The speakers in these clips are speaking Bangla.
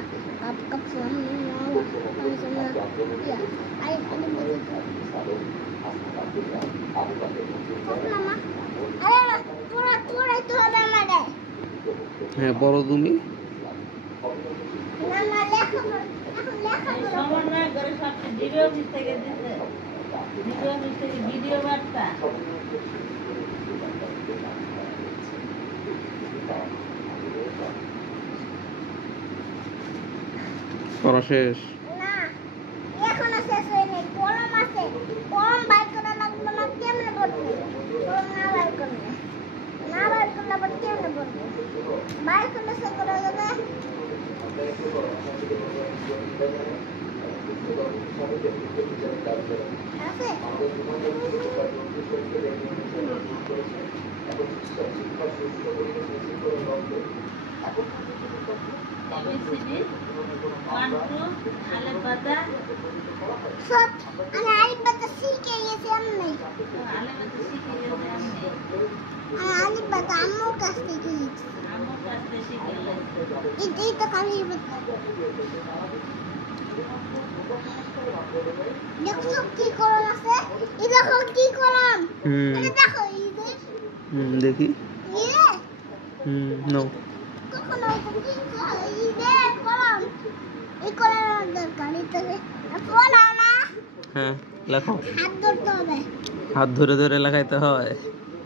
kap suami mau sama ya ayo ini begitu kok mama ayo pura itu হবে আমাদের হ্যাঁ বড় তুমি না লেখা সমন্বয় করে সব ভিডিও থেকে দিতে ভিডিও বার্তা পড়া শেষ না এখনো শেষ হয়নি কলম আছে কলম বাইর করা লাগবে না কেমনে পড়বে কলম না বাইর করলে আবার কেমনে পড়বে বাইর করলে সে করা যাবে আছে ABCD 1 2 আলেফবাতা সব আমি আলিফবাতা শিখে গেছি আমি আলেফবাতা শিখে গেছে আমি আলিফবাতা আম্মুর কাছ থেকে শিখছি আমার কাছ থেকে শিখে গেছে এটাই তো আলিফবাতা দেখো কি কলম আছে এই দেখো কি কলম এটা দেখো এই দেখি ইয়ে নো কখনো এই যে কলম এই কলম দরকার এটাকে পড়া না হ্যাঁ লেখো হাত ধরতে হবে হাত ধরে ধরে লেখাইতে হয়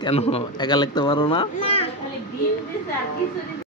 কেন একা লিখতে পারো না না খালি ডিম দিছে আর কিছু